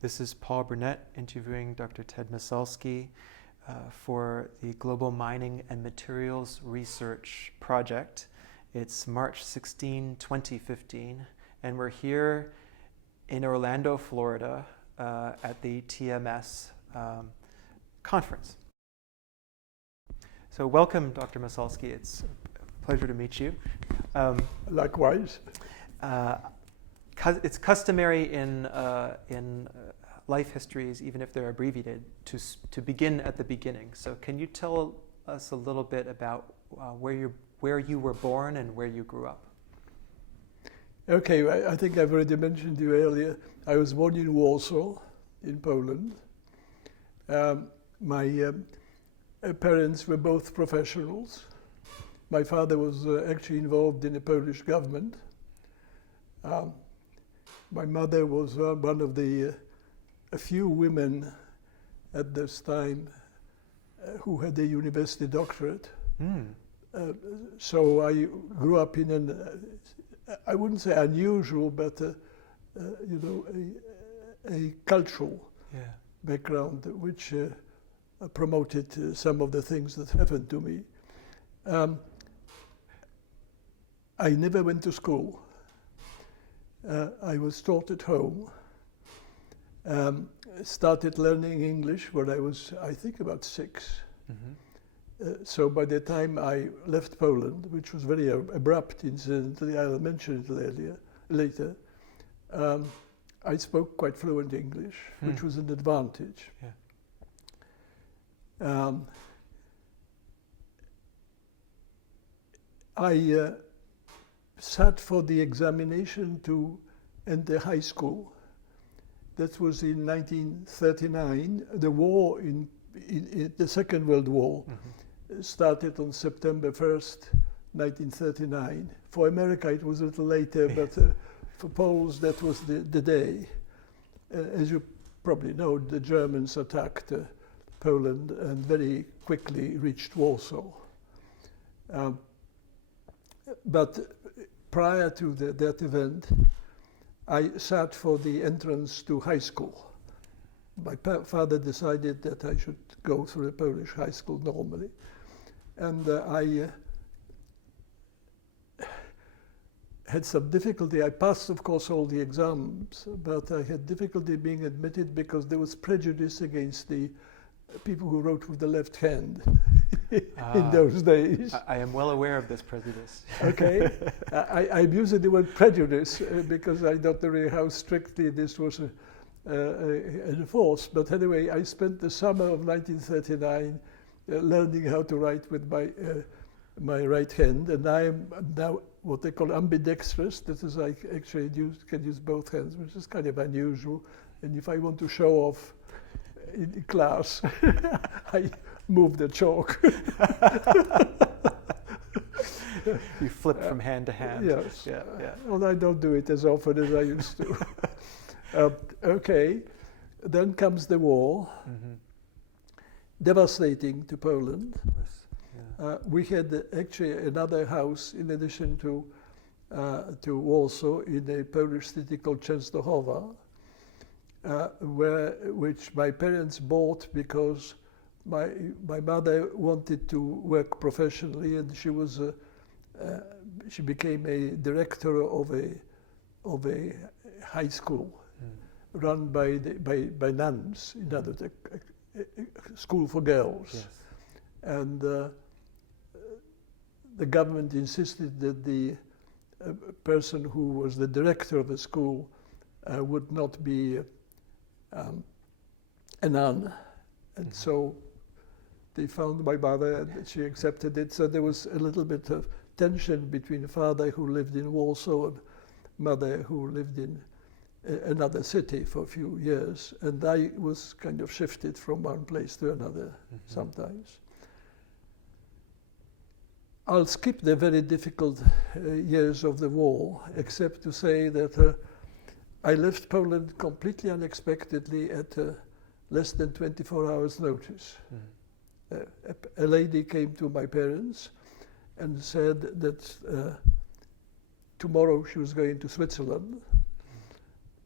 This is Paul Burnett interviewing Dr. Ted Massalski for the Global Mining and Materials Research Project. It's March 16, 2015, and we're here in Orlando, Florida at the TMS conference. So welcome, Dr. Massalski. It's a pleasure to meet you. Likewise. It's customary in life histories, even if they're abbreviated, to begin at the beginning. So can you tell us a little bit about where you were born and where you grew up? Okay, I think I've already mentioned to you earlier, I was born in Warsaw, in Poland. My parents were both professionals. My father was actually involved in the Polish government. My mother was one of a few women at this time who had a university doctorate. So I grew up in I wouldn't say unusual, but a cultural background which promoted some of the things that happened to me. I never went to school. I was taught at home. Started learning English when I was, I think, about 6. So by the time I left Poland, which was very abrupt, incidentally, I'll mention it later, I spoke quite fluent English, which was an advantage. I sat for the examination to enter high school. That was in 1939. The war in the Second World War started on September 1st, 1939. For America, it was a little later, but for Poles, that was the day. As you probably know, the Germans attacked Poland and very quickly reached Warsaw. But prior to that event, I sat for the entrance to high school. My father decided that I should go through a Polish high school normally. And I had some difficulty. I passed, of course, all the exams, but I had difficulty being admitted because there was prejudice against the people who wrote with the left hand in those days. I am well aware of this prejudice. Okay. I'm using the word prejudice because I don't know really how strictly this was enforced. But anyway, I spent the summer of 1939 learning how to write with my right hand, and I am now what they call ambidextrous. That is, I actually can use both hands, which is kind of unusual. And if I want to show off in class, I move the chalk. You flip from hand to hand. Yes. Well, I don't do it as often as I used to. Okay, then comes the war. Devastating to Poland. We had actually another house in addition to Warsaw in a Polish city called Częstochowa, which my parents bought because my mother wanted to work professionally, and she became a director of a high school run by nuns, in other words, a school for girls. Yes. And the government insisted that the person who was the director of the school would not be a nun. And so they found my mother and she accepted it. So there was a little bit of tension between the father who lived in Warsaw and mother who lived in another city for a few years. And I was kind of shifted from one place to another sometimes. I'll skip the very difficult years of the war, except to say that I left Poland completely unexpectedly at less than 24 hours notice. A lady came to my parents and said that tomorrow she was going to Switzerland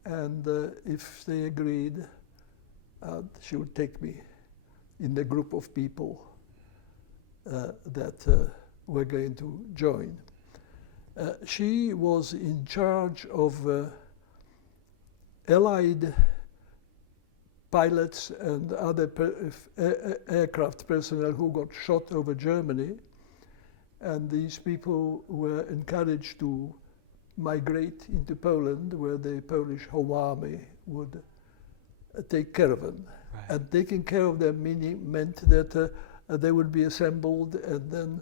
and if they agreed, she would take me in the group of people that were going to join. She was in charge of Allied pilots and other aircraft personnel who got shot over Germany, and these people were encouraged to migrate into Poland, where the Polish Home Army would take care of them. Right. And taking care of them meant that they would be assembled, and then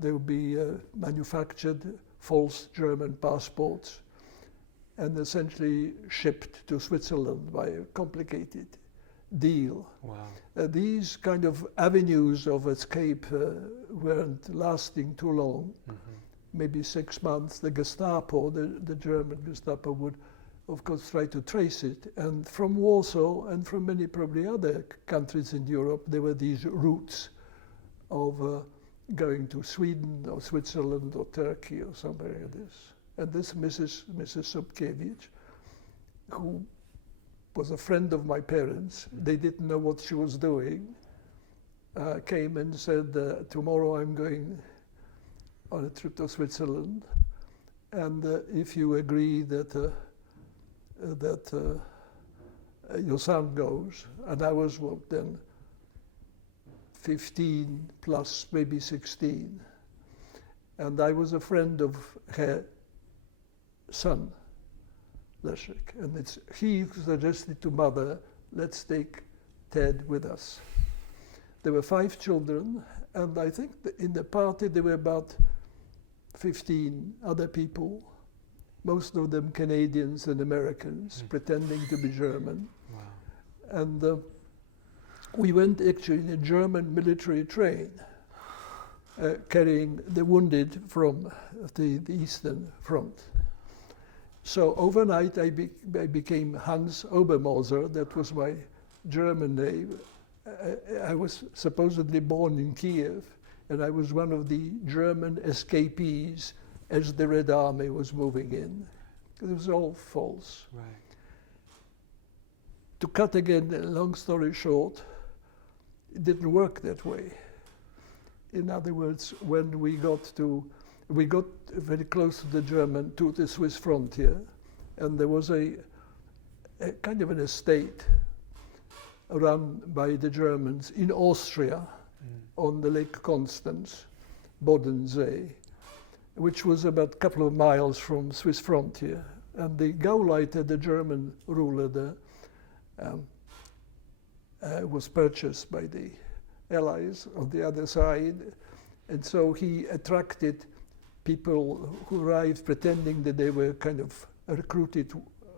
they would be manufactured false German passports and essentially shipped to Switzerland by a complicated deal. Wow. These kind of avenues of escape weren't lasting too long. Mm-hmm. Maybe 6 months. The Gestapo, the German Gestapo, would of course try to trace it. And from Warsaw and from many probably other countries in Europe, there were these routes of going to Sweden or Switzerland or Turkey or somewhere like this. And this Mrs. Sobkiewicz, who was a friend of my parents, they didn't know what she was doing, came and said, tomorrow I'm going on a trip to Switzerland, and if you agree that your son goes, and I was then 15 plus maybe 16, and I was a friend of her son, Leszek, and he suggested to mother, let's take Ted with us. There were 5 children, and I think in the party there were about 15 other people, most of them Canadians and Americans, pretending to be German. Wow. And we went actually in a German military train, carrying the wounded from the Eastern Front. So overnight I became Hans Obermoser, that was my German name. I was supposedly born in Kiev, and I was one of the German escapees as the Red Army was moving in. It was all false. Right. To cut again a long story short, it didn't work that way. In other words, when we got very close to the Swiss frontier, and there was a kind of an estate run by the Germans in Austria on the Lake Constance, Bodensee, which was about a couple of miles from Swiss frontier. And the Gauleiter, the German ruler there, was purchased by the Allies on the other side. And so he attracted people who arrived pretending that they were kind of recruited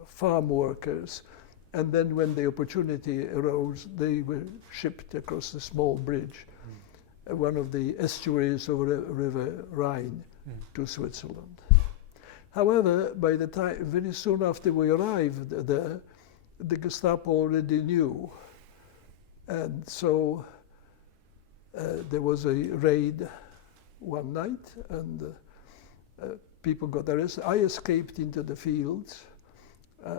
farm workers. And then when the opportunity arose, they were shipped across the small bridge, one of the estuaries of River Rhine, to Switzerland. However, by the time, very soon after we arrived there, the Gestapo already knew. And so there was a raid one night, and people got arrested. I escaped into the fields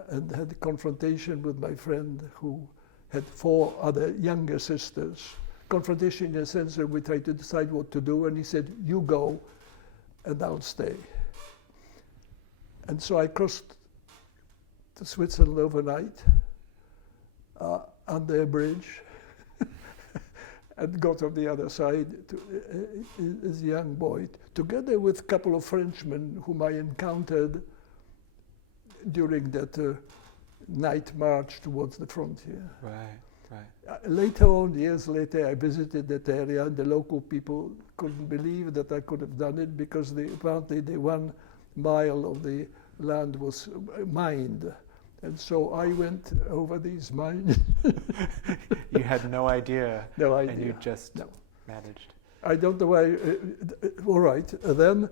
and had a confrontation with my friend who had 4 other younger sisters. Confrontation in the sense that we tried to decide what to do, and he said, you go and I'll stay. And so I crossed to Switzerland overnight under a bridge and got on the other side as a young boy, together with a couple of Frenchmen whom I encountered during that night march towards the frontier. Right, right. Later on, years later, I visited that area, and the local people couldn't believe that I could have done it, because apparently the 1 mile of the land was mined. And so I went over these mines. You had no idea. No idea. And you just managed. I don't know why. All right. Then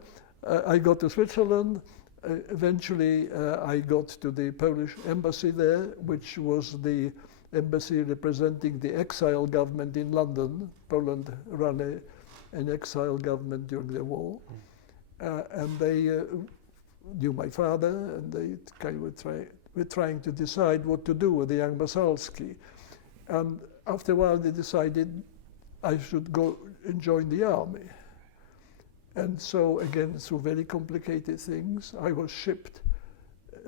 I got to Switzerland. Eventually, I got to the Polish embassy there, which was the embassy representing the exile government in London. Poland ran an exile government during the war. And they knew my father, and they kind of were trying to decide what to do with the young Massalski. And after a while they decided I should go and join the army. And so again, through very complicated things, I was shipped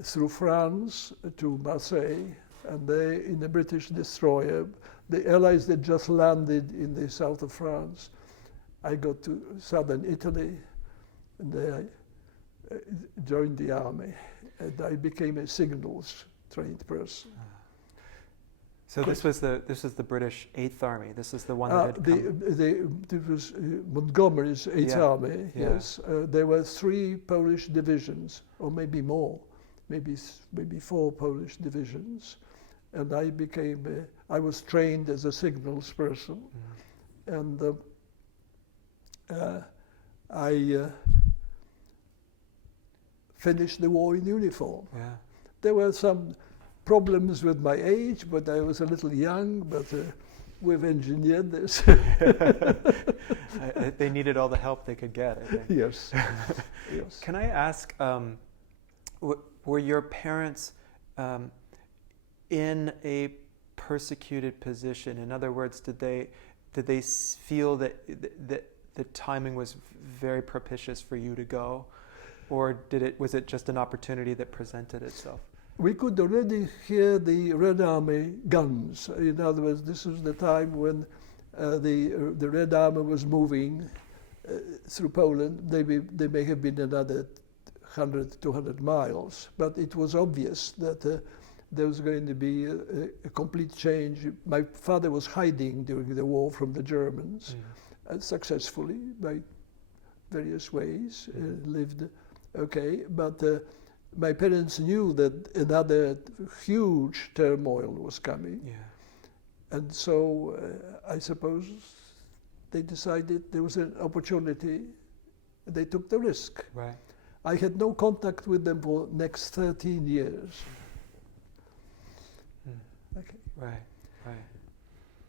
through France to Marseille, and they, in a British destroyer, the Allies that just landed in the south of France. I got to southern Italy, and there I joined the army, and I became a signals trained person. So this was the British 8th Army. This is the one that had come. It was Montgomery's 8th Army. Yeah. Yes, there were 3 Polish divisions, or maybe more, maybe 4 Polish divisions, and I was trained as a signals person, and I finished the war in uniform. Yeah. There were some problems with my age, but I was a little young, but we've engineered this. They needed all the help they could get, I think. Yes. Yes. Can I ask, were your parents in a persecuted position? In other words, did they feel that the timing was very propitious for you to go, or was it just an opportunity that presented itself? We could already hear the Red Army guns. In other words, this was the time when the Red Army was moving through Poland. They may have been another 100, 200 miles, but it was obvious that there was going to be a complete change. My father was hiding during the war from the Germans, successfully by various ways, lived okay, but my parents knew that another huge turmoil was coming. Yeah. And so I suppose they decided there was an opportunity. They took the risk. Right. I had no contact with them for the next 13 years. Okay. Right, right.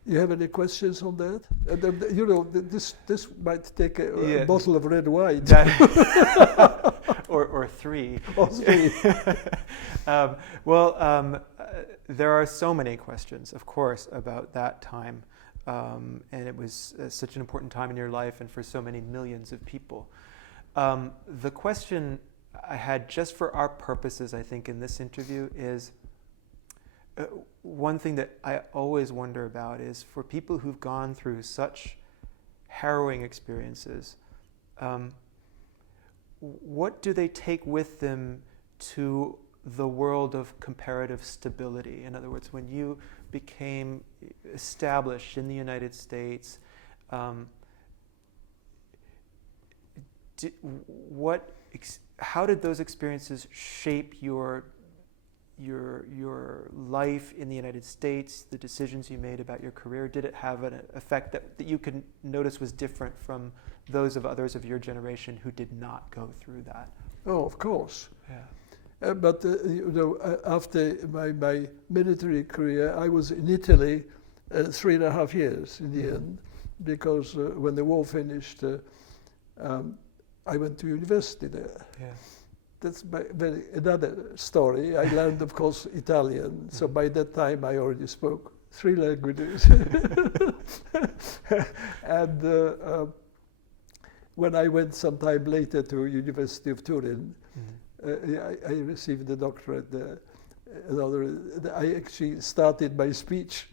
You have any questions on that? You know, this might take a bottle of red wine. Or 3. Or 3. There are so many questions, of course, about that time. And it was such an important time in your life and for so many millions of people. The question I had just for our purposes, I think, in this interview is, one thing that I always wonder about is for people who've gone through such harrowing experiences, what do they take with them to the world of comparative stability? In other words, when you became established in the United States, how did those experiences shape your life in the United States, the decisions you made about your career? Did it have an effect that you could notice was different from those of others of your generation who did not go through that? Oh, of course. Yeah. But you know, after my military career, I was in Italy 3.5 years in the end, because when the war finished, I went to university there. Yeah. That's another story. I learned, of course, Italian. So by that time, I already spoke 3 languages. And when I went some time later to University of Turin, I received a doctorate there. I actually started my speech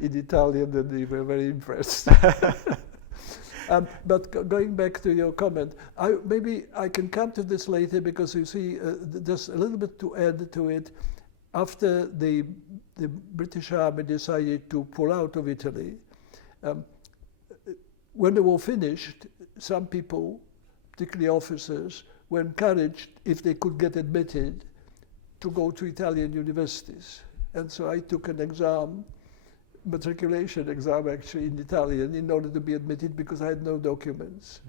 in Italian, and they were very impressed. But going back to your comment, maybe I can come to this later, because you see, just a little bit to add to it. After the British Army decided to pull out of Italy, when the war finished, some people, particularly officers, were encouraged, if they could get admitted, to go to Italian universities. And so I took an exam, matriculation exam actually, in Italian, in order to be admitted, because I had no documents.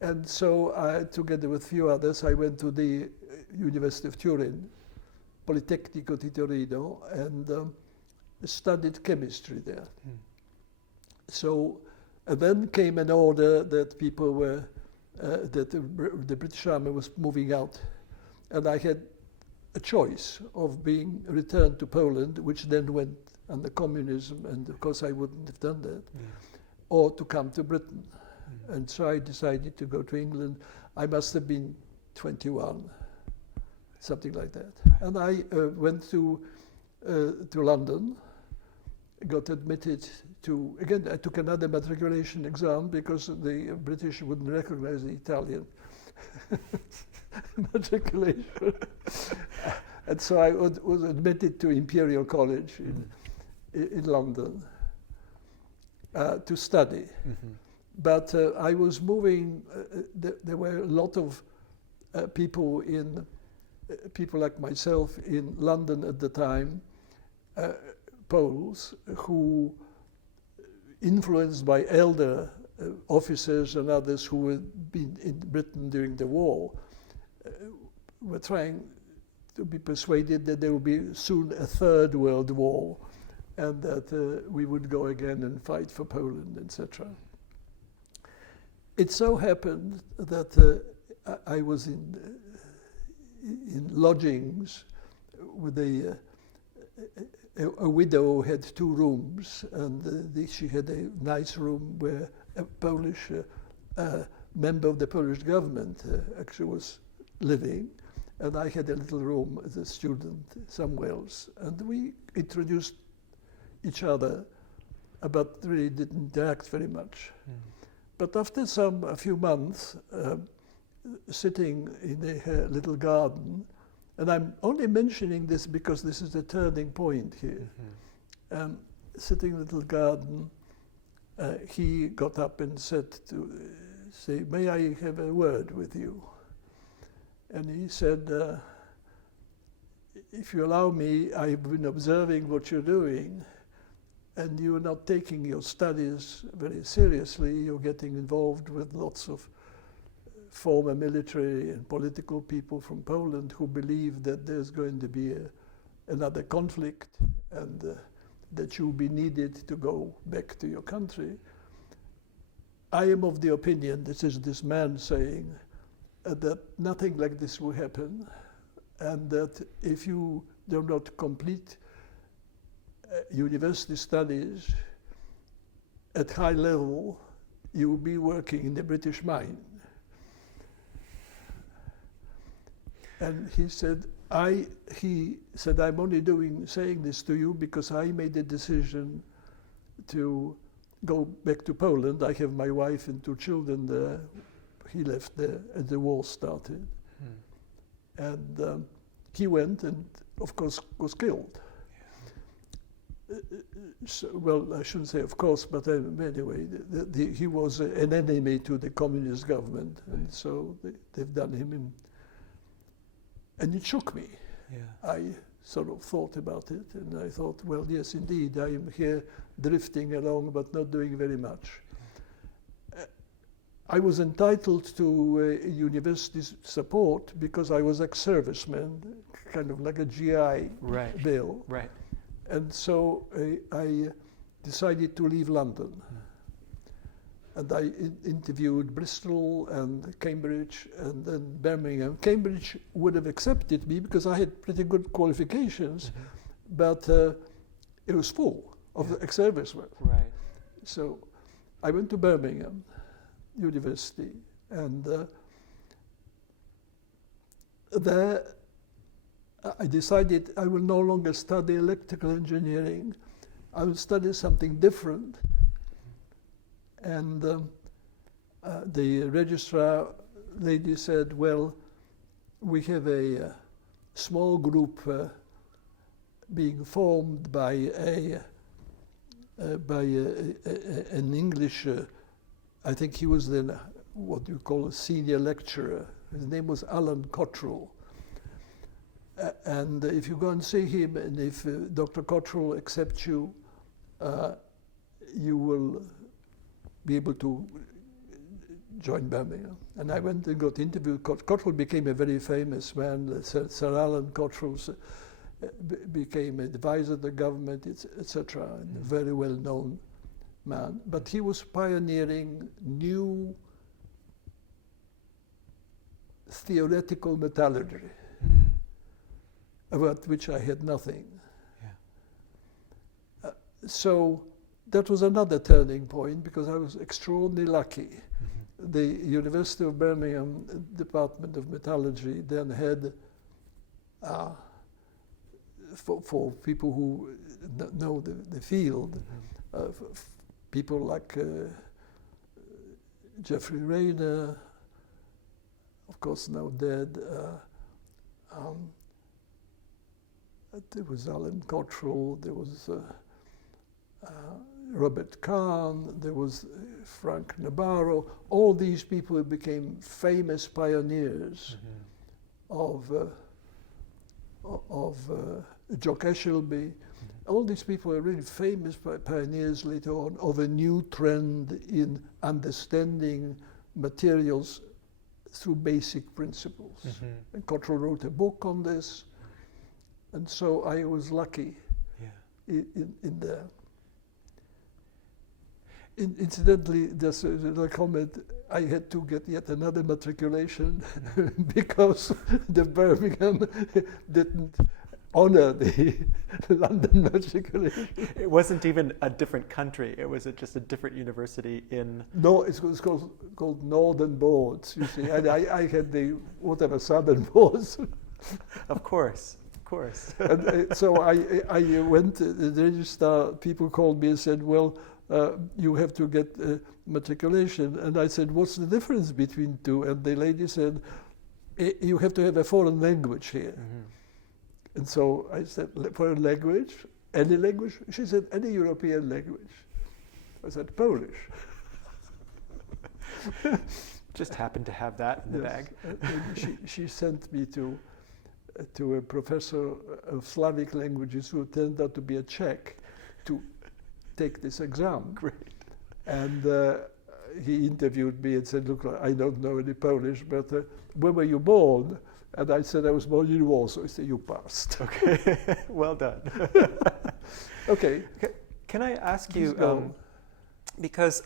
And so together with a few others, I went to the University of Turin, Politecnico di Torino, and studied chemistry there. So then came an order that people were, that the British Army was moving out. And I had a choice of being returned to Poland, which then went under communism, and of course I wouldn't have done that, or to come to Britain. And so I decided to go to England. I must have been 21, something like that. And I went to London, got admitted to, again, I took another matriculation exam because the British wouldn't recognize the Italian matriculation. And so I was admitted to Imperial College in London to study. But I was moving, there were a lot of people like myself in London at the time, Poles, who, influenced by elder officers and others who had been in Britain during the war, were trying to be persuaded that there would be soon a third world war and that we would go again and fight for Poland, etc. It so happened that I was in lodgings with a widow who had 2 rooms, and she had a nice room where a Polish member of the Polish government actually was living, and I had a little room as a student somewhere else, and we introduced each other, but really didn't interact very much. But after a few months, sitting in a little garden, and I'm only mentioning this because this is a turning point here. Sitting in a little garden, he got up and said say, "May I have a word with you?" And he said, "If you allow me, I've been observing what you're doing, and you're not taking your studies very seriously. You're getting involved with lots of former military and political people from Poland who believe that there's going to be another conflict and that you'll be needed to go back to your country. I am of the opinion," this is this man saying, "that nothing like this will happen, and that if you do not complete university studies at high level, you will be working in the British mine." And he said, "I'm only saying this to you because I made a decision to go back to Poland. I have my wife and 2 children there." He left there as the war started. And he went and, of course, was killed. So, well, I shouldn't say of course, but anyway, he was an enemy to the communist government, and so they've done him in. And it shook me. I sort of thought about it, and I thought, well, yes, indeed, I am here drifting along, but not doing very much. I was entitled to university support because I was ex-serviceman, kind of like a GI bill. Right. And so I decided to leave London. And I interviewed Bristol and Cambridge and then Birmingham. Cambridge would have accepted me because I had pretty good qualifications, but it was full of ex-servicemen. Right. So I went to Birmingham University, and there I decided I will no longer study electrical engineering. I will study something different. And the registrar lady said, "Well, we have a small group being formed by an English, I think he was then what you call a senior lecturer. His name was Alan Cottrell. And if you go and see him, and if Dr. Cottrell accepts you, you will be able to join Birmingham." And I went and got interviewed. Cottrell became a very famous man. Sir Alan Cottrell became advisor to the government, etc. A very well-known man. But he was pioneering new theoretical metallurgy. about which I had nothing. Yeah. So that was another turning point because I was extraordinarily lucky. Mm-hmm. The University of Birmingham Department of Metallurgy then had, for people who know the field, people like Jeffrey Rayner, of course now dead. There was Alan Cottrell, there was Robert Kahn, there was Frank Nabarro. All these people became famous pioneers of Jock Eshelby. All these people are really famous pioneers later on of a new trend in understanding materials through basic principles. And Cottrell wrote a book on this, and so I was lucky in there. Incidentally, just a comment, I had to get yet another matriculation because the Birmingham didn't honor the London matriculation. It wasn't even a different country, it was just a different university in... No, it was called Northern Boards, you see, and I had the whatever Southern Boards. Of course, of course. And so I went, the registrar, people called me and said, well, you have to get matriculation. And I said, what's the difference between two? And the lady said, you have to have a foreign language here. And so I said, foreign language? Any language? She said, any European language. I said, Polish. Just happened to have that in the bag. And she sent me to a professor of Slavic languages who turned out to be a Czech to take this exam. Great. And he interviewed me and said, look, I don't know any Polish, but when were you born? And I said, I was born in Warsaw. He said, you passed. Okay, well done. Okay. Can I ask you, because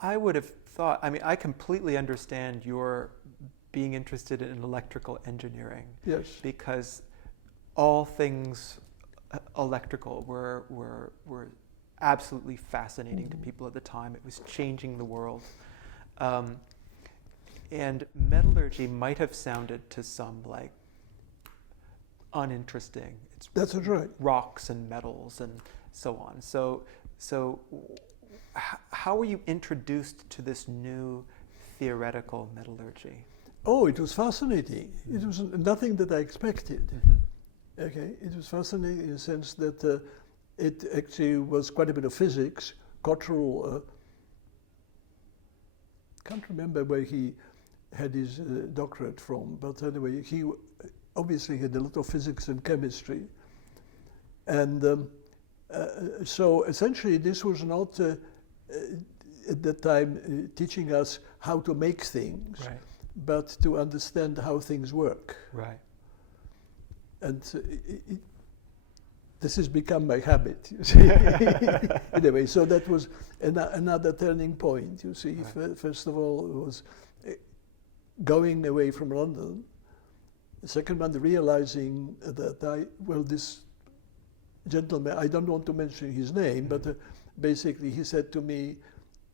I would have thought, I mean, I completely understand your being interested in electrical engineering. Yes. Because all things electrical were absolutely fascinating to people at the time. It was changing the world. And metallurgy might have sounded to some like uninteresting. That's right. Rocks and metals and so on. So how were you introduced to this new theoretical metallurgy? Oh, it was fascinating. It was nothing that I expected. Okay, it was fascinating in the sense that it actually was quite a bit of physics. Cottrell, can't remember where he had his doctorate from, but anyway, he obviously had a lot of physics and chemistry. And so essentially this was not at that time teaching us how to make things, right, but to understand how things work. Right. And this has become my habit, you see. Anyway, so that was another turning point, you see. Right. First of all, it was going away from London. The second one, realizing that this gentleman, I don't want to mention his name, but basically he said to me,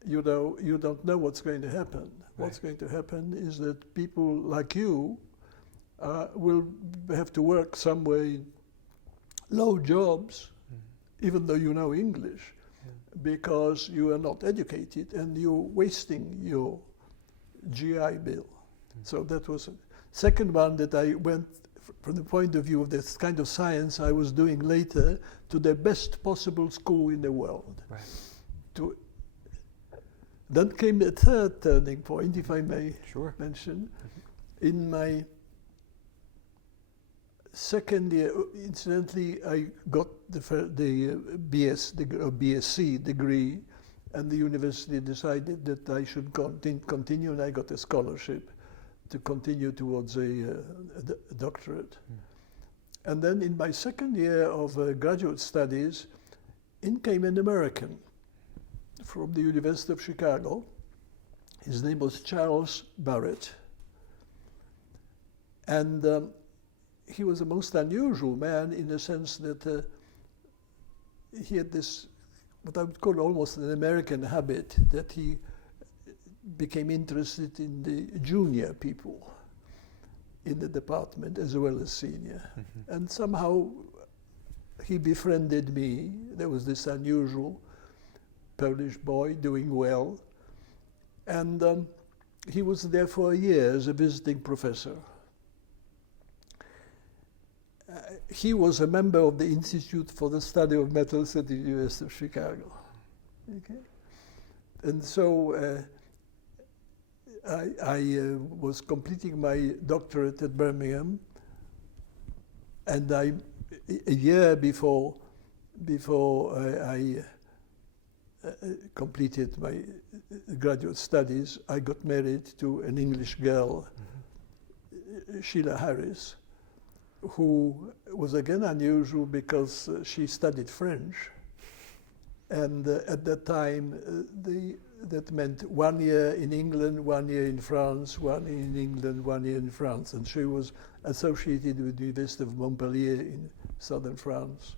you know, you don't know what's going to happen. Right. What's going to happen is that people like you will have to work somewhere, low jobs, even though you know English, because you are not educated and you're wasting your GI Bill. So that was a second one that I went from the point of view of this kind of science I was doing later to the best possible school in the world. Right. Then came the third turning point, if I may mention. In my second year, incidentally, I got the BSc degree, and the university decided that I should continue, and I got a scholarship to continue towards a doctorate. And then in my second year of graduate studies, in came an American from the University of Chicago. His name was Charles Barrett. And he was a most unusual man in the sense that he had this, what I would call almost an American habit, that he became interested in the junior people in the department as well as senior. Mm-hmm. And somehow he befriended me. There was this unusual Polish boy doing well. And he was there for a year as a visiting professor. He was a member of the Institute for the Study of Metals at the University of Chicago. Okay? And so I was completing my doctorate at Birmingham, and a year before I completed my graduate studies, I got married to an English girl, mm-hmm. Sheila Harris, who was again unusual because she studied French. And at that time, that meant 1 year in England, 1 year in France, 1 year in England, 1 year in France. And she was associated with the University of Montpellier in southern France.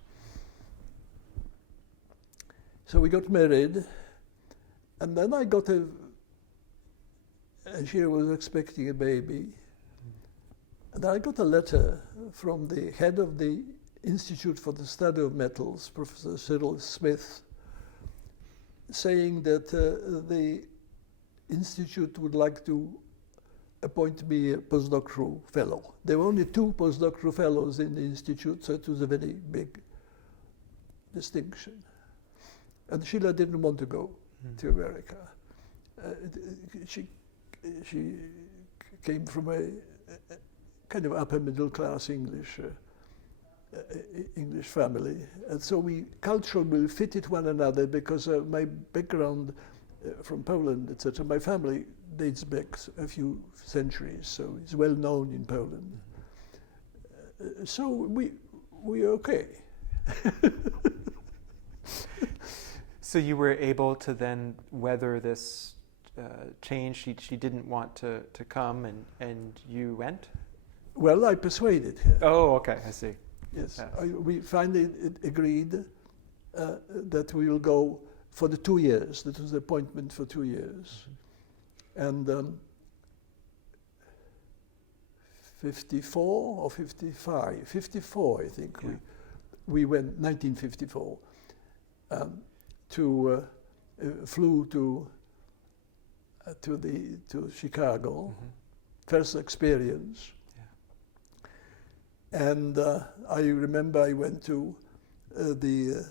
So we got married, and then I got and she was expecting a baby. And I got a letter from the head of the Institute for the Study of Metals, Professor Cyril Smith, saying that the Institute would like to appoint me a postdoctoral fellow. There were only 2 postdoctoral fellows in the Institute, so it was a very big distinction. And Sheila didn't want to go to America. She came from a kind of upper middle class English family, and so we culturally fitted one another because my background from Poland, etc. My family dates back a few centuries, so it's well known in Poland. So we okay. So you were able to then weather this change. She didn't want to come, and you went? Well, I persuaded her. Oh, okay, I see. Yes, we finally agreed that we will go for the 2 years. That was the appointment for 2 years. Mm-hmm. And 54 or 55, 54 I think, yeah. we went, 1954, flew to Chicago, mm-hmm. First experience. And I remember I went to the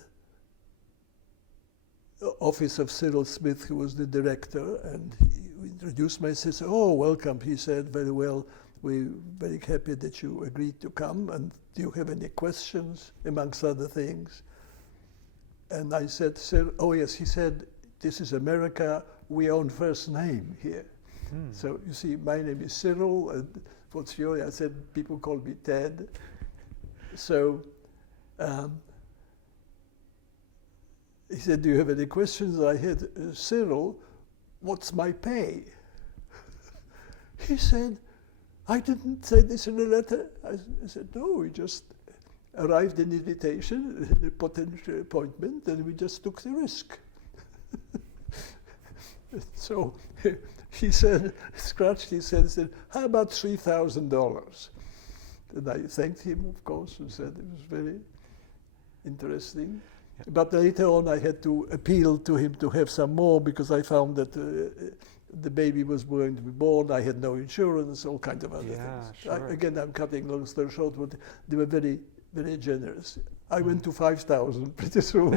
office of Cyril Smith, who was the director, and he introduced myself. Oh, welcome, he said, very well. We're very happy that you agreed to come, and do you have any questions, amongst other things? And I said, Cyril, oh yes, he said, this is America, we own first name here. Hmm. So you see, my name is Cyril, and what's yours? I said, people call me Ted. So he said, do you have any questions? I had, Cyril, what's my pay? He said, I didn't say this in a letter. I said, no, we just arrived an invitation, a potential appointment, and we just took the risk. So he said, scratched his head and said, how about $3,000? And I thanked him, of course, and said it was very interesting. Yeah. But later on I had to appeal to him to have some more because I found that the baby was going to be born, I had no insurance, all kinds of other things. Sure. Again, I'm cutting long story short, but they were very, very generous. I went to 5,000 pretty soon.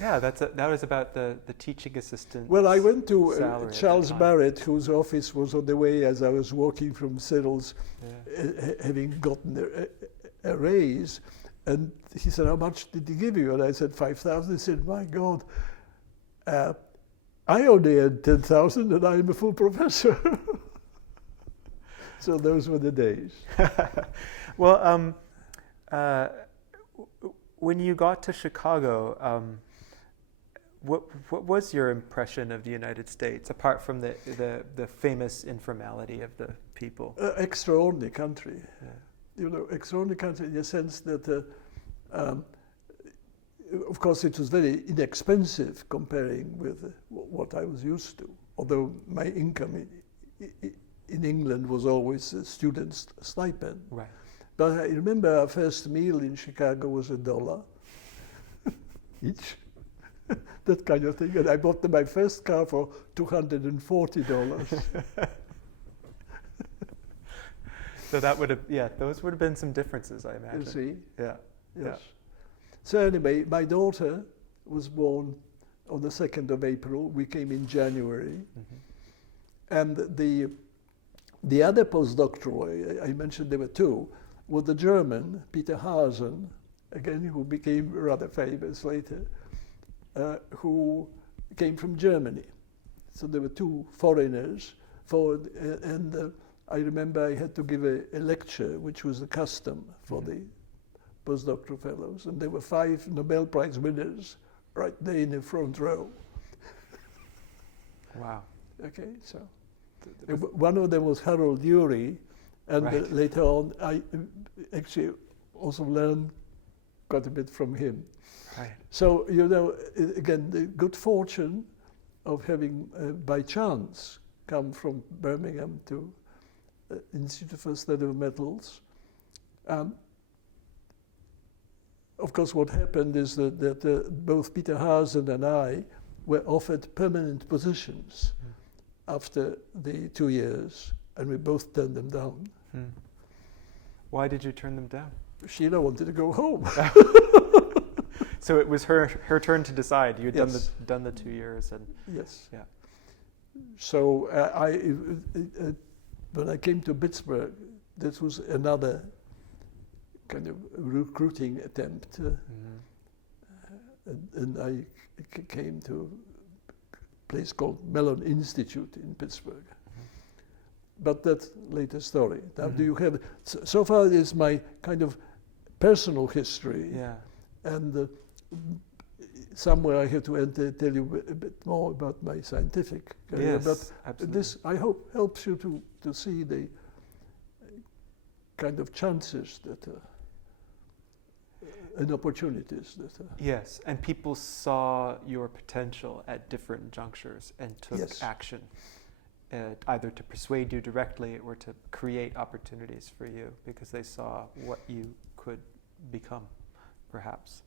Yeah, that was about the teaching assistant. Well, I went to Charles Barrett, whose office was on the way as I was walking from Cyril's, having gotten a raise. And he said, how much did he give you? And I said, 5,000. He said, my God, I only had 10,000 and I'm a full professor. So those were the days. Well, when you got to Chicago, what was your impression of the United States, apart from the famous informality of the people. Extraordinary country. Yeah. You know, extraordinary country in the sense that, of course, it was very inexpensive comparing with what I was used to. Although my income in England was always a student's stipend. Right. But I remember our first meal in Chicago was $1 each. That kind of thing. And I bought my first car for $240. So that would have, yeah, those would have been some differences, I imagine. You see? Yeah. Yes. Yeah. So anyway, my daughter was born on the 2nd of April. We came in January. Mm-hmm. And the other postdoctoral, I mentioned there were two, was the German, Peter Hasen, again, who became rather famous later, who came from Germany. So there were two foreigners, and I remember I had to give a lecture, which was the custom for the postdoctoral fellows, and there were 5 Nobel Prize winners right there in the front row. Wow. Okay, so one of them was Harold Urey, and Right. later on I actually also learned quite a bit from him. Right. So, you know, again, the good fortune of having, by chance, come from Birmingham to Institute for Study of Metals. Of course, what happened is that both Peter Hasen and I were offered permanent positions after the 2 years, and we both turned them down. Why did you turn them down? Sheila wanted to go home. So it was her turn to decide. You had Yes. done the 2 years, and Yes. yeah. So when I came to Pittsburgh, this was another kind of recruiting attempt, and I came to a place called Mellon Institute in Pittsburgh. But that's later story. Now, do you have? So far, is my kind of personal history, Yeah. and somewhere I have to tell you a bit more about my scientific career. Yes, But absolutely. this, I hope, helps you to see the kind of chances that and opportunities that. Yes, and people saw your potential at different junctures and took Yes. action, either to persuade you directly or to create opportunities for you because they saw what you could become, perhaps.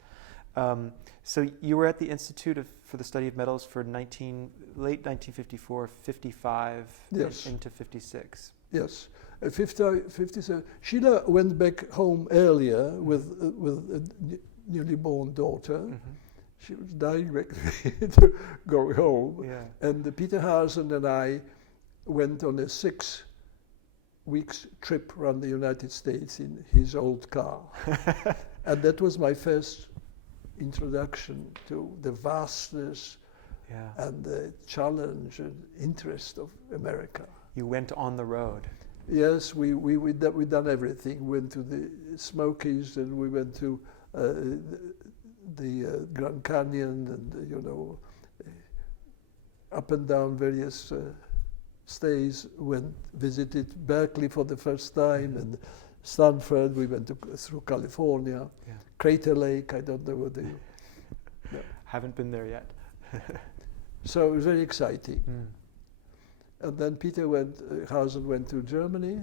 So you were at the Institute for the Study of Metals for late 1954, 55, Yes. into 56. Yes, 57. Sheila went back home earlier with a newly born daughter. She was dying to go home. Yeah. And Peter Hasen and I went on a 6 weeks trip around the United States in his old car. And that was my first introduction to the vastness and the challenge and interest of America. You went on the road. Yes, we done everything. We went to the Smokies, and we went to the Grand Canyon, and you know, up and down various stays. Visited Berkeley for the first time, and Stanford. We went through California, Crater Lake. I don't know what they. Haven't been there yet. So it was very exciting. And then Peter Hasen went to Germany,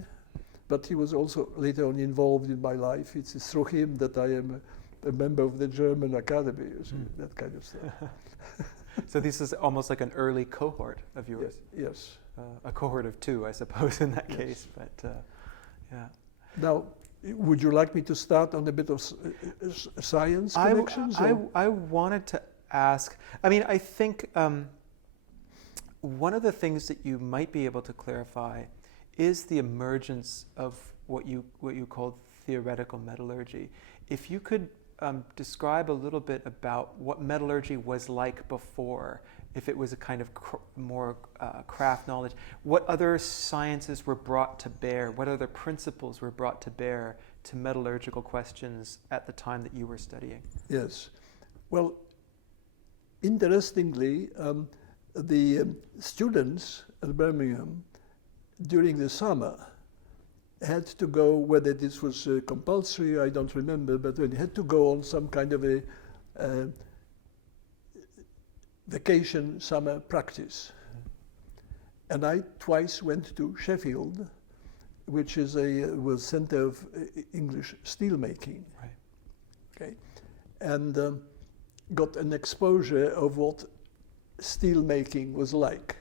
but he was also later on involved in my life. It's through him that I am a member of the German Academy, you see, that kind of stuff. So this is almost like an early cohort of yours. Yes. A cohort of 2, I suppose, in that case. But yeah. Now, would you like me to start on a bit of science connections? I wanted to ask, I mean, I think one of the things that you might be able to clarify is the emergence of what you called theoretical metallurgy. If you could describe a little bit about what metallurgy was like before, if it was a kind of more craft knowledge, what other sciences were brought to bear, what other principles were brought to bear to metallurgical questions at the time that you were studying? Yes. Well, interestingly, the students at Birmingham during the summer had to go, whether this was compulsory, I don't remember, but when he had to go on some kind of a vacation summer practice. And I twice went to Sheffield, which is was center of English steel making. Right. Okay, and got an exposure of what steel making was like.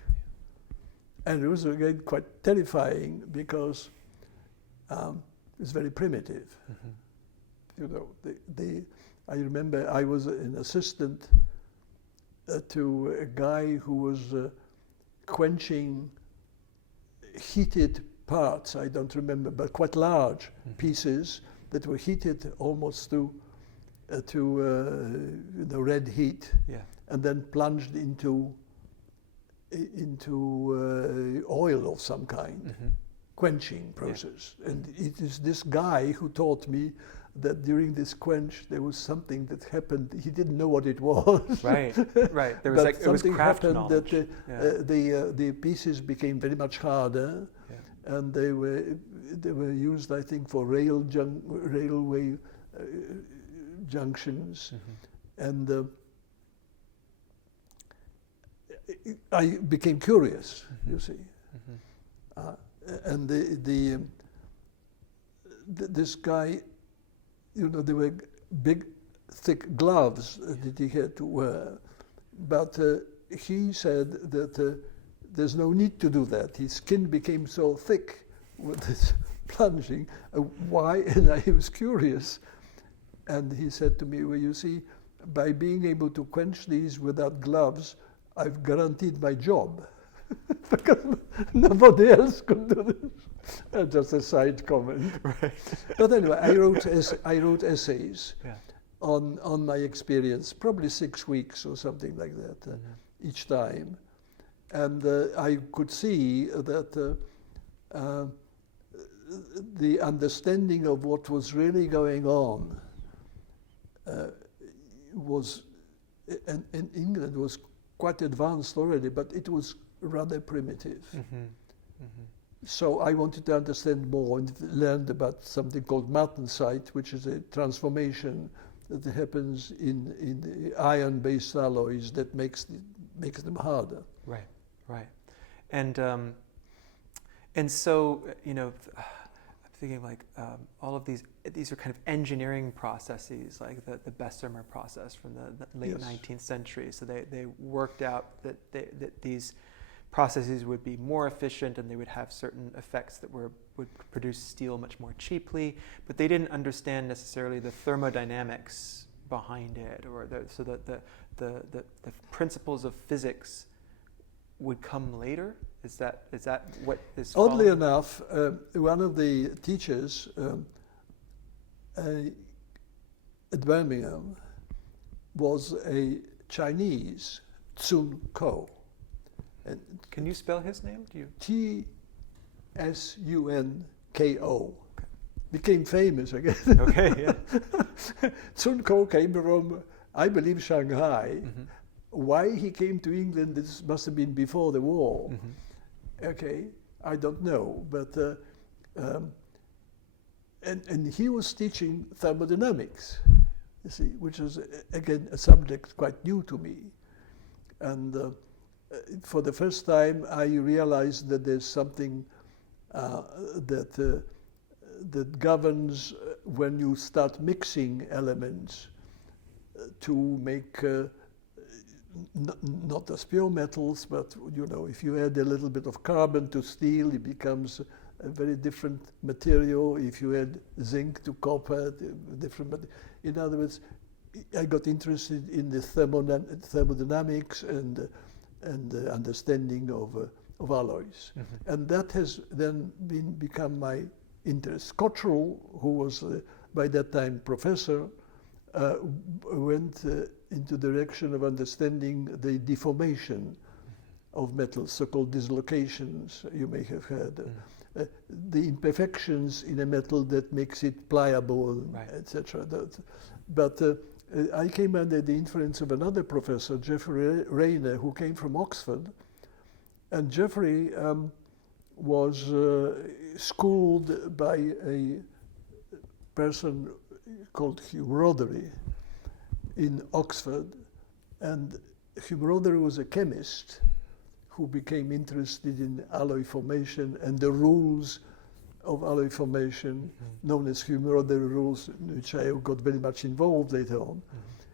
And it was again quite terrifying because it's very primitive. You know, I remember I was an assistant to a guy who was quenching heated parts, I don't remember, but quite large pieces that were heated almost to the red heat, and then plunged into oil of some kind, quenching process. And it is this guy who taught me that during this quench there was something that happened. He didn't know what it was. Right, right. There was but like, it was craft happened knowledge. That the pieces became very much harder, and they were used, I think, for railway junctions, and I became curious. You see, and this guy, you know, there were big, thick gloves that he had to wear, but he said that there's no need to do that. His skin became so thick with this plunging. Why? And I was curious. And he said to me, well, you see, by being able to quench these without gloves, I've guaranteed my job. Because nobody else could do this. Just a side comment. Right. But anyway, I wrote essays on my experience, probably 6 weeks or something like that, each time. And I could see that the understanding of what was really going on was, in England, was quite advanced already, but it was rather primitive. So I wanted to understand more and learned about something called martensite, which is a transformation that happens in the iron-based alloys that makes them harder. Right, right, and so, you know, I'm thinking like all of these are kind of engineering processes, like the Bessemer process from the late 19th century. So they worked out that these processes would be more efficient and they would have certain effects that would produce steel much more cheaply, but they didn't understand necessarily the thermodynamics behind it, or so that the principles of physics would come later. Is that what is? Oddly enough, one of the teachers at Birmingham was a Chinese, Tsun Ko. And can you spell his name? Do you? Tsunko. Okay. Became famous, I guess. Okay, yeah. Tsun Ko came from, I believe, Shanghai. Why he came to England, this must have been before the war. Okay, I don't know, but and he was teaching thermodynamics, you see, which is again a subject quite new to me, and for the first time I realized that there's something that governs when you start mixing elements to make. Not as pure metals, but you know, if you add a little bit of carbon to steel, it becomes a very different material. If you add zinc to copper, different. In other words, I got interested in the thermodynamics and the understanding of alloys, and that has then become my interest. Cottrell, who was by that time professor, went into the direction of understanding the deformation of metals, so-called dislocations, you may have heard, the imperfections in a metal that makes it pliable, etc. But I came under the influence of another professor, Geoffrey Rayner, who came from Oxford, and Geoffrey was schooled by a person called Hugh Rothery in Oxford, and Hugh Rothery was a chemist who became interested in alloy formation and the rules of alloy formation, known as Hugh Rothery rules, in which I got very much involved later on.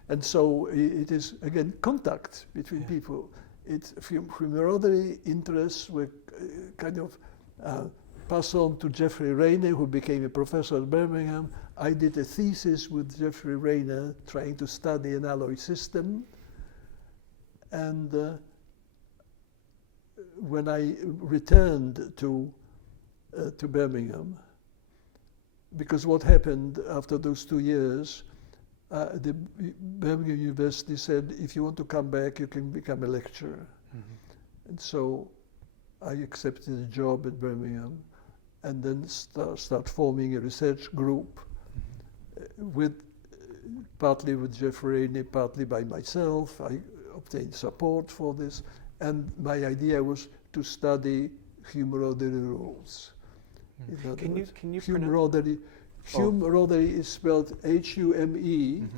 And so it is, again, contact between people. Hugh Rothery interests were kind of passed on to Geoffrey Rayner, who became a professor at Birmingham. I did a thesis with Geoffrey Rayner trying to study an alloy system. And when I returned to Birmingham, because what happened after those 2 years, the Birmingham University said, if you want to come back, you can become a lecturer. And so I accepted a job at Birmingham and then start forming a research group partly with Geoffrey Rayner, partly by myself. I obtained support for this, and my idea was to study Hume Rothery rules. Can you Hume Rothery? Hume Rothery is spelled Hume,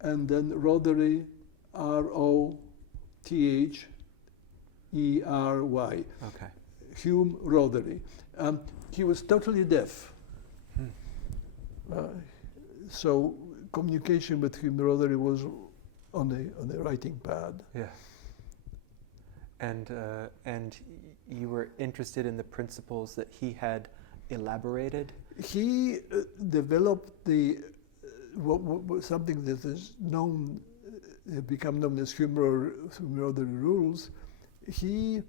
and then Rothery, Rothery. Okay. Hume Rothery. He was totally deaf. So communication with Hume Rothery was on a writing pad. Yeah. And you were interested in the principles that he had elaborated? He developed something that is known, become known as Hume Rothery rules. He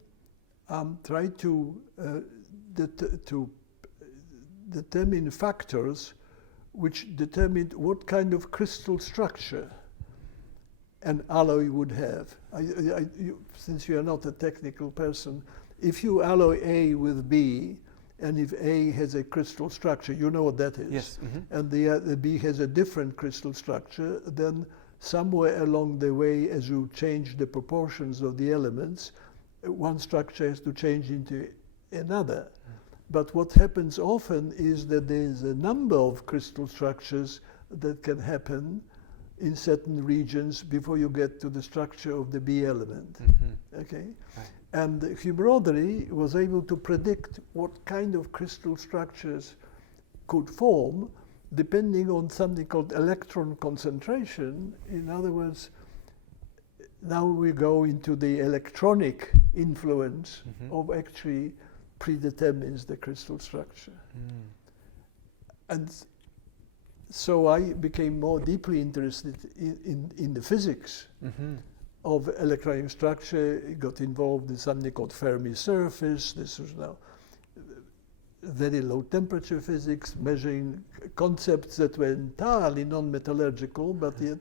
tried to determine factors which determined what kind of crystal structure an alloy would have. Since you are not a technical person, if you alloy A with B, and if A has a crystal structure, you know what that is. Yes. And the B has a different crystal structure, then somewhere along the way, as you change the proportions of the elements, one structure has to change into another. But what happens often is that there is a number of crystal structures that can happen in certain regions before you get to the structure of the B element. Okay? Right. And Hume Rothery was able to predict what kind of crystal structures could form depending on something called electron concentration. In other words, now we go into the electronic influence of actually predetermines the crystal structure. And so I became more deeply interested in the physics of electronic structure. I got involved in something called Fermi surface. This was now very low temperature physics, measuring concepts that were entirely non-metallurgical, but yet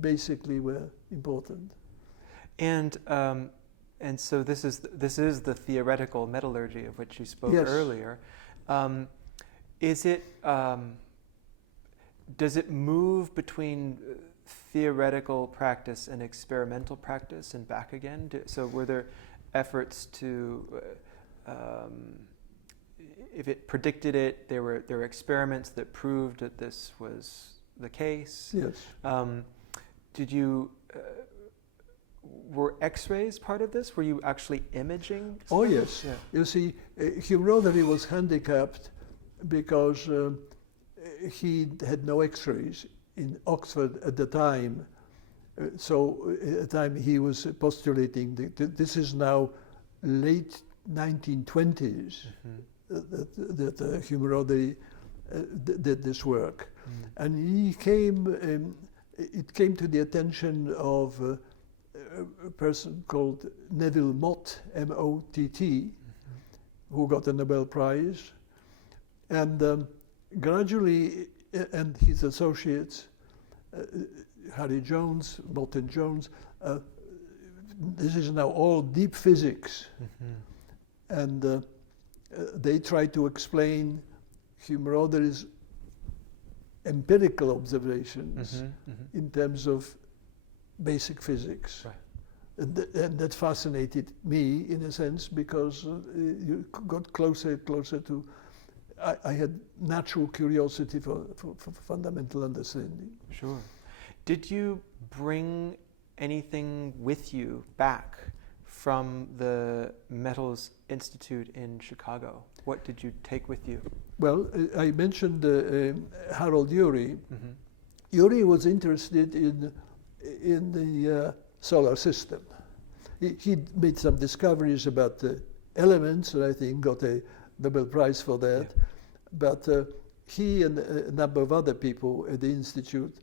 basically were important. And so this is the theoretical metallurgy of which you spoke earlier. Does it move between theoretical practice and experimental practice and back again? So were there efforts to, if it predicted it, there were experiments that proved that this was the case? Yes. Were X-rays part of this? Were you actually imaging? Oh yes. Yeah. You see, Hume Rothery was handicapped because he had no X-rays in Oxford at the time. So at the time he was postulating this is now late 1920s that Hume Rothery did this work, and he came. It came to the attention of a person called Neville Mott, M-O-T-T, who got a Nobel Prize, and gradually, and his associates, Harry Jones, Mott and Jones, this is now all deep physics, and they try to explain Hume Rothery's empirical observations in terms of basic physics. Right. and that fascinated me in a sense, because you got closer to. I had natural curiosity for fundamental understanding. Sure. Did you bring anything with you back from the Metals Institute in Chicago? What did you take with you? Well, I mentioned Harold Urey. Mm-hmm. Urey was interested in the solar system. He made some discoveries about the elements, and I think got a Nobel Prize for that. Yeah. But he and a number of other people at the Institute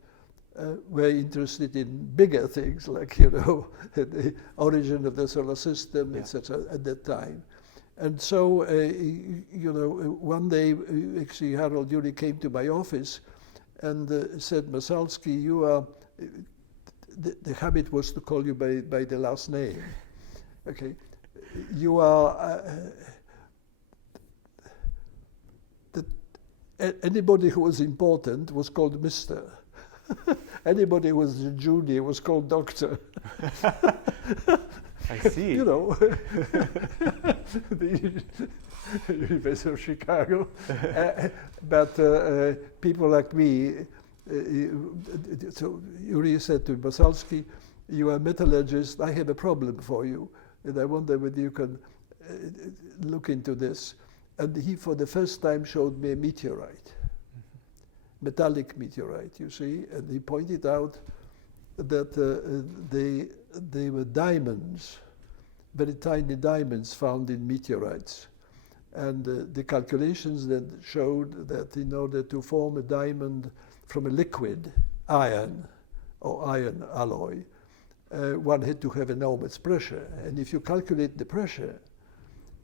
were interested in bigger things, like, the origin of the solar system, yeah. etc. at that time. And so, one day, actually, Harold Urey came to my office and said, Massalski, you are, the habit was to call you by the last name. Okay, you are, anybody who was important was called Mr. Anybody who was a junior was called Doctor. I see. The University of Chicago. But people like me, so Urey said to Massalski, you are a metallurgist, I have a problem for you, and I wonder whether you can look into this. And he, for the first time, showed me a meteorite, metallic meteorite, you see, and he pointed out that they were diamonds, very tiny diamonds found in meteorites. And the calculations that showed that in order to form a diamond from a liquid, iron, or iron alloy, one had to have enormous pressure. And if you calculate the pressure,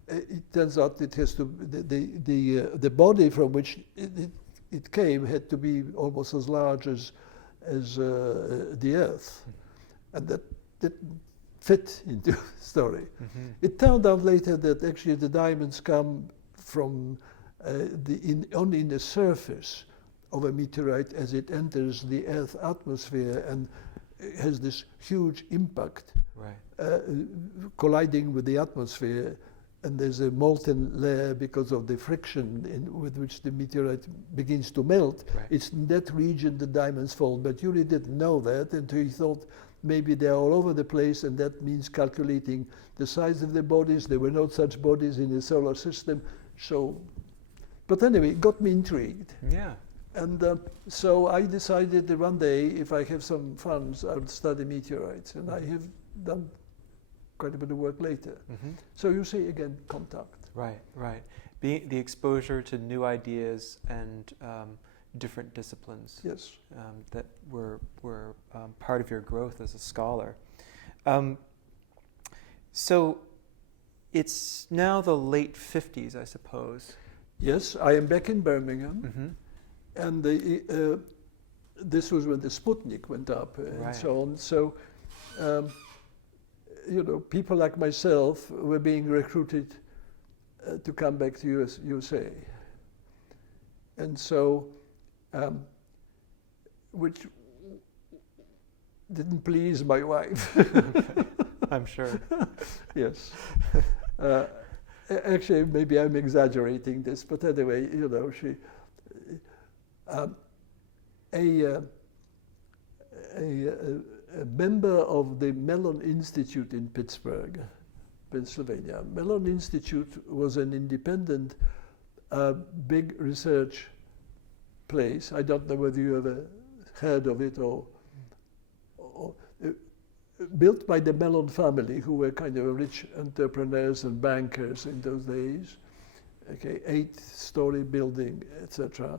it turns out it has to, the body from which it came had to be almost as large as the Earth. And that fit into the story. Mm-hmm. It turned out later that actually the diamonds come from only in the surface of a meteorite as it enters the Earth's atmosphere and has this huge impact, right. Colliding with the atmosphere. And there's a molten layer because of the friction with which the meteorite begins to melt. Right. It's in that region the diamonds fall. But Urey didn't know that, and he thought maybe they're all over the place, and that means calculating the size of the bodies. There were no such bodies in the solar system. So, but anyway, it got me intrigued. Yeah. And so I decided that one day, if I have some funds, I would study meteorites. And I have done quite a bit of work later. Mm-hmm. So you see, again, contact. Right, right. The exposure to new ideas and different disciplines. Yes. That were part of your growth as a scholar. So it's now the late 50s, I suppose. Yes, I am back in Birmingham. Mm-hmm. And this was when the Sputnik went up and right. so on. So, people like myself were being recruited to come back to USA. And so, which didn't please my wife. I'm sure. Yes. Actually, maybe I'm exaggerating this, but anyway, she... a member of the Mellon Institute in Pittsburgh, Pennsylvania. Mellon Institute was an independent, big research place. I don't know whether you ever heard of it or built by the Mellon family, who were kind of rich entrepreneurs and bankers in those days. Okay, 8-story building, etc.,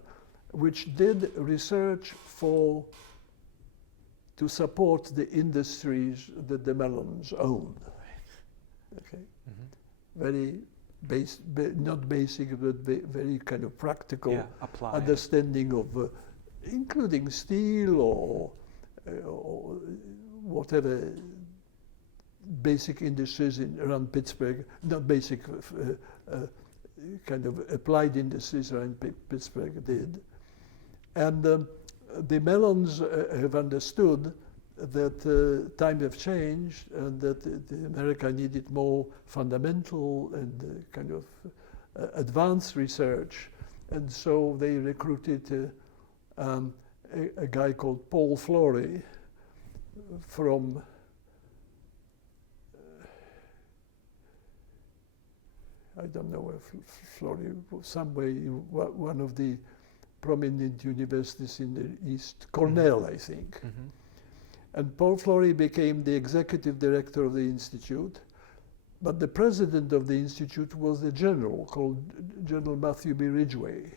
which did research to support the industries that the Mellons owned. Okay, mm-hmm. Very not basic, but very kind of practical understanding of, including steel or whatever basic industries around Pittsburgh, not basic, kind of applied industries around Pittsburgh did. And the Mellons have understood that times have changed and that America needed more fundamental and kind of advanced research. And so they recruited a guy called Paul Flory from I don't know where Flory, somewhere one of the prominent universities in the East, Cornell, I think. Mm-hmm. And Paul Flory became the executive director of the institute, but the president of the institute was a general called General Matthew B. Ridgway.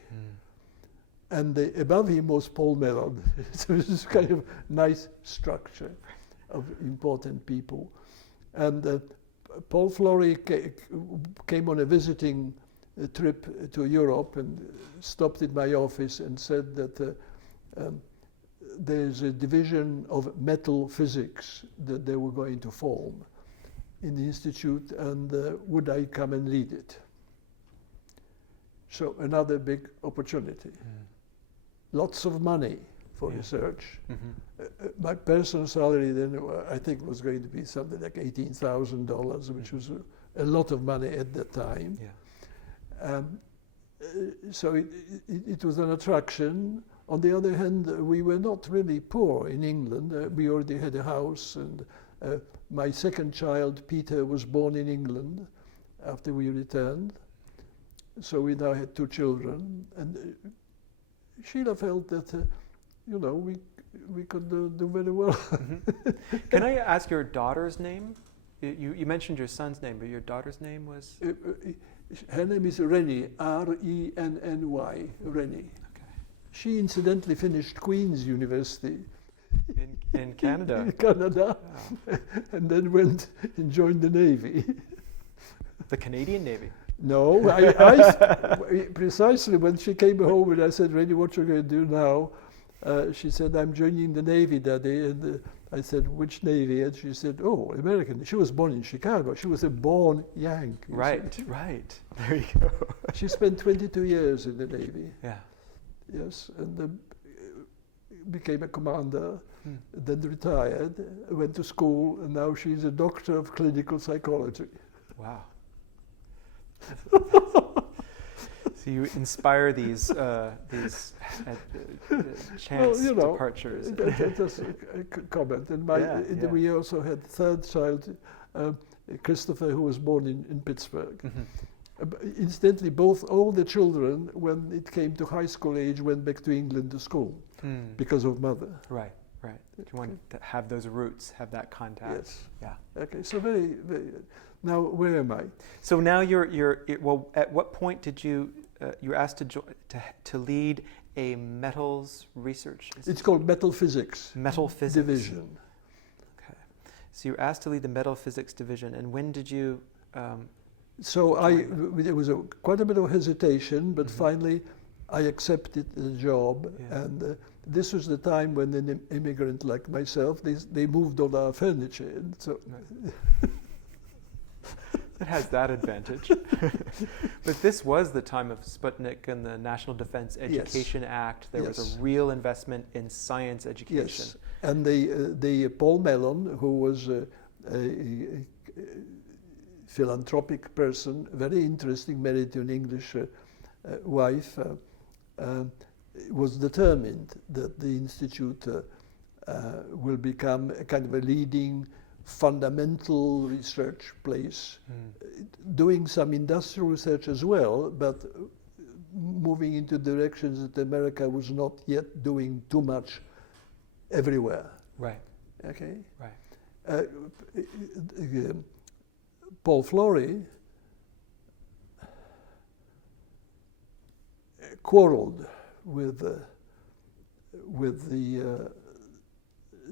And above him was Paul Mellon. So this is kind of nice structure of important people. And Paul Flory came on a visiting trip to Europe and stopped at my office and said that there's a division of metal physics that they were going to form in the institute, and would I come and lead it? So another big opportunity. Lots of money for research. My personal salary then, I think, was going to be something like $18,000, which was a lot of money at that time. So it was an attraction. On the other hand, we were not really poor in England. We already had a house, and my second child, Peter, was born in England after we returned. So we now had 2 children, and Sheila felt that, you know, we could do very well. Can I ask your daughter's name? You mentioned your son's name, but your daughter's name was? Her name is Rennie, R-E-N-N-Y, Rennie. Okay. She incidentally finished Queen's University. In Canada? In Canada, and then went and joined the Navy. The Canadian Navy? No, precisely when she came home and I said, Rennie, what you going to do now? She said, I'm joining the Navy, Daddy. And I said, which Navy? And she said, oh, American. She was born in Chicago. She was a born Yank. Right, right. There you go. She spent 22 years in the Navy. Yeah. Yes, and became a commander, then retired, went to school, and now she's a doctor of clinical psychology. Wow. So you inspire these chance departures. That's a comment. And we also had third child, Christopher, who was born in Pittsburgh. Incidentally, all the children, when it came to high school age, went back to England to school because of mother. Right, right. You want to have those roots, have that contact. Yes. Yeah. Okay. So very. Now, where am I? So now well. At what point did you were asked to lead a metals research? It's called Metal Physics. Metal Physics Division. Okay. So you were asked to lead the Metal Physics Division, and when did you? So there was quite a bit of hesitation, but finally I accepted the job, and this was the time when an immigrant like myself, they moved all our furniture, and so. It has that advantage. But this was the time of Sputnik and the National Defense Education Act. There was a real investment in science education. Yes, and the Paul Mellon, who was a philanthropic person, very interesting, married to an English wife, was determined that the institute will become a kind of a leading fundamental research place, doing some industrial research as well, but moving into directions that America was not yet doing too much everywhere. Right. Okay. Right. Paul Flory quarreled with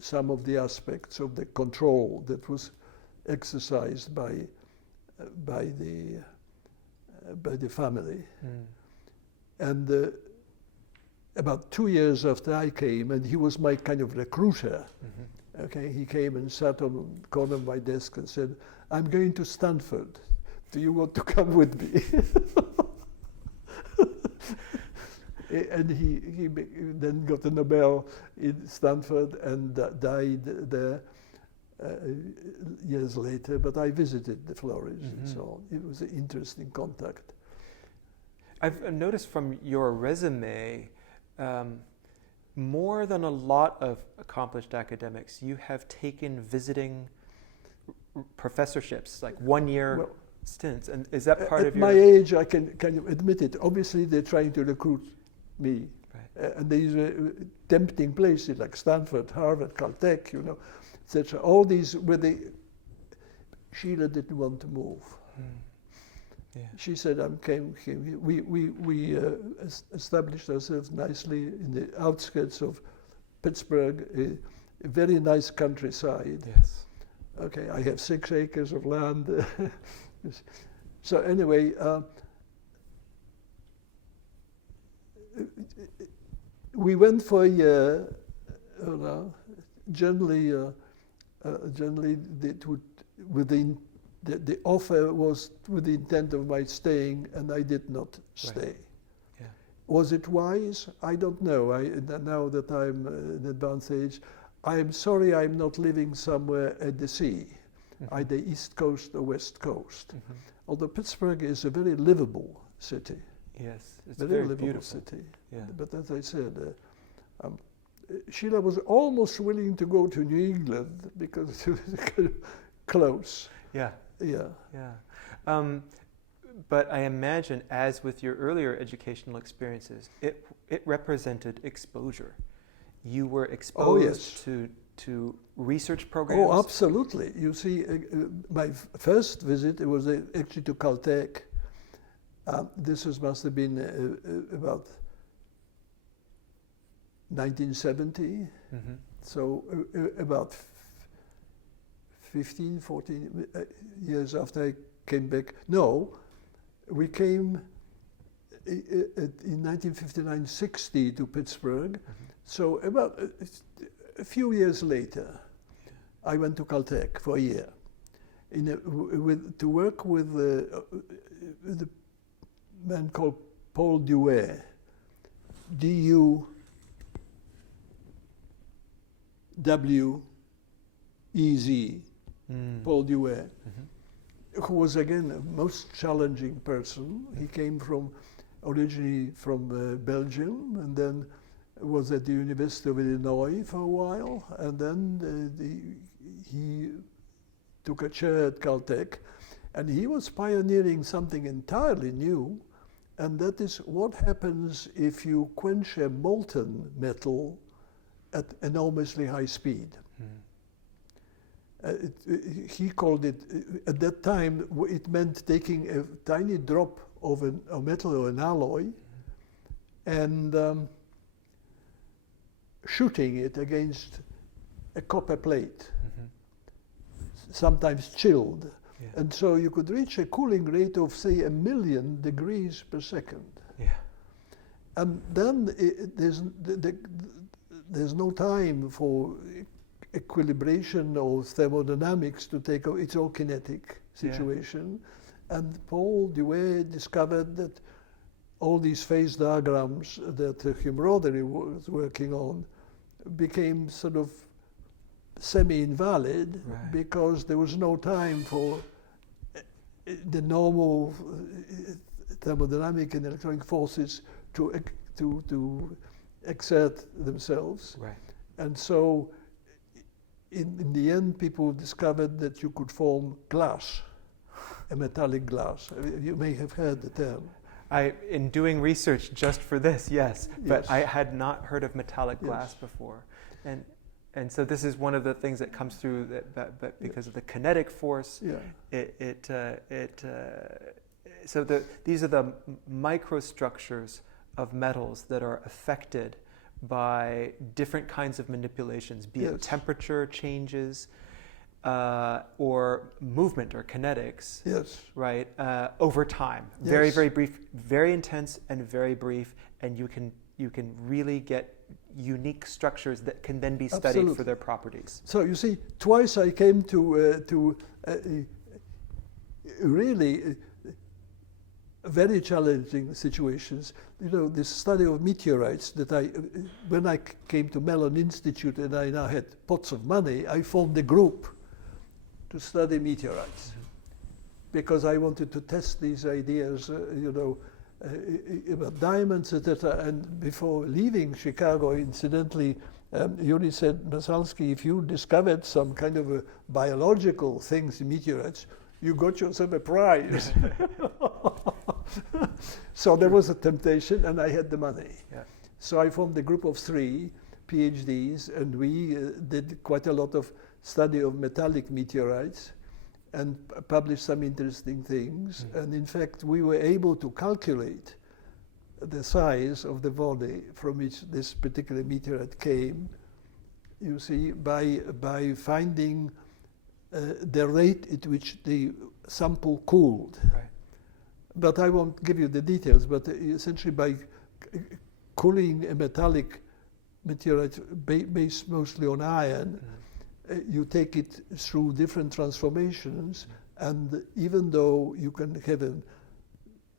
some of the aspects of the control that was exercised by the family. And about 2 years after I came, and he was my kind of recruiter. Okay, he came and sat on the corner of my desk and said, "I'm going to Stanford. Do you want to come with me?" And he then got a Nobel in Stanford and died there years later. But I visited the Flores, and so on. It was an interesting contact. I've noticed from your resume, more than a lot of accomplished academics, you have taken visiting professorships, like 1 year stints. And is that part of your... At my age, I can admit it. Obviously, they're trying to recruit me. Right. And these tempting places like Stanford, Harvard, Caltech, etc. All these where Sheila didn't want to move. Yeah. She said, we established ourselves nicely in the outskirts of Pittsburgh, a very nice countryside. Yes. Okay, I have 6 acres of land. So anyway, we went for a year. Generally, the offer was with the intent of my staying, and I did not stay. Right. Yeah. Was it wise? I don't know. Now that I'm in advanced age, I am sorry I'm not living somewhere at the sea, either East Coast or West Coast. Although Pittsburgh is a very livable city. Yes, it's very livable beautiful city. Yeah. But as I said, Sheila was almost willing to go to New England because it was kind of close. Yeah. Yeah. Yeah. But I imagine, as with your earlier educational experiences, it represented exposure. You were exposed to research programs. Oh, absolutely. You see, my first visit, it was actually to Caltech. This must have been about 1970. So about 15, 14 years after I came back. No, we came in 1959-60 to Pittsburgh. So about a few years later, I went to Caltech for a year to work with the man called Paul Burnett, D-U-W-E-Z, Paul Burnett, who was again a most challenging person. He came originally from Belgium, and then was at the University of Illinois for a while, and then he took a chair at Caltech, and he was pioneering something entirely new, and that is what happens if you quench a molten metal at enormously high speed. He called it, at that time, it meant taking a tiny drop of a metal or an alloy and shooting it against a copper plate, sometimes chilled. Yeah. And so you could reach a cooling rate of, say, 1,000,000 degrees per second. Yeah. And then there's no time for equilibration or thermodynamics to take over. It's all kinetic situation. Yeah. And Paul Burnett discovered that all these phase diagrams that Hume Rothery was working on became sort of semi-invalid, because there was no time for the normal thermodynamic and electronic forces to exert themselves. Right. And so in the end, people discovered that you could form glass, a metallic glass. You may have heard the term. In doing research just for this, yes, but I had not heard of metallic glass before. And so this is one of the things that comes through that because of the kinetic force. So these are the microstructures of metals that are affected by different kinds of manipulations, be it temperature changes or movement or kinetics. Yes. Right. Over time, very, very brief, very intense, and very brief, and you can really get unique structures that can then be studied for their properties. So you see, twice I came to really very challenging situations. You know, this study of meteorites that when I came to Mellon Institute and I now had pots of money, I formed a group to study meteorites because I wanted to test these ideas, about diamonds, etc. And before leaving Chicago, incidentally, Yuri said, Massalski, if you discovered some kind of a biological things in meteorites, you got yourself a prize. So there was a temptation, and I had the money. Yeah. So I formed a group of 3 PhDs, and we did quite a lot of study of metallic meteorites and published some interesting things. And in fact, we were able to calculate the size of the body from which this particular meteorite came, you see, by finding the rate at which the sample cooled. Right. But I won't give you the details, but essentially by cooling a metallic meteorite based mostly on iron, you take it through different transformations, and even though you can have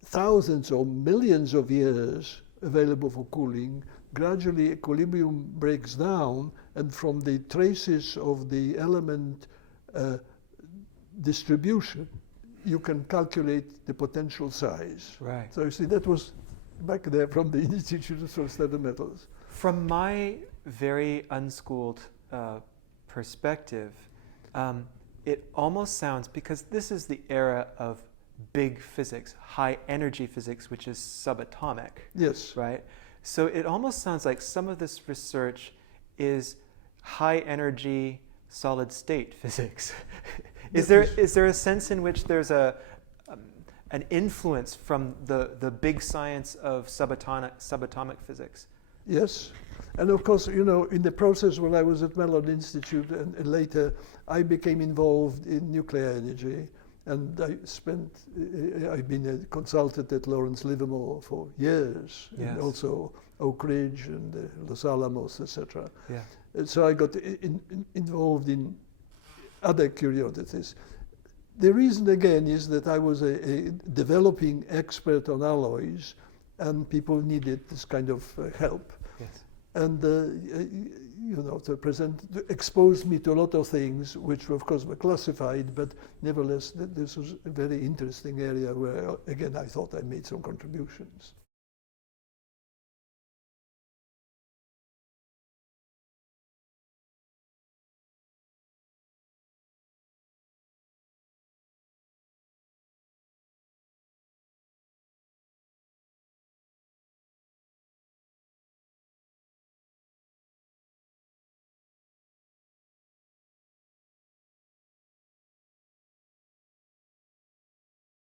thousands or millions of years available for cooling, gradually equilibrium breaks down, and from the traces of the element distribution, you can calculate the potential size. Right. So you see, that was back there from the Institute for Study of Metals. From my very unschooled perspective, it almost sounds, because this is the era of big physics, high energy physics, which is subatomic. Yes. Right? So it almost sounds like some of this research is high energy solid state physics. Is there a sense in which there's an influence from the big science of subatomic physics? Yes, and of course, you know, in the process when I was at Mellon Institute and later, I became involved in nuclear energy, and I've been a consultant at Lawrence Livermore for years, Yes. and also Oak Ridge and Los Alamos, etc. Yeah. And so I got involved in other curiosities. The reason again is that I was a developing expert on alloys, and people needed this kind of help. Yes. And to expose me to a lot of things, which of course were classified, but nevertheless, this was a very interesting area where, again, I thought I made some contributions.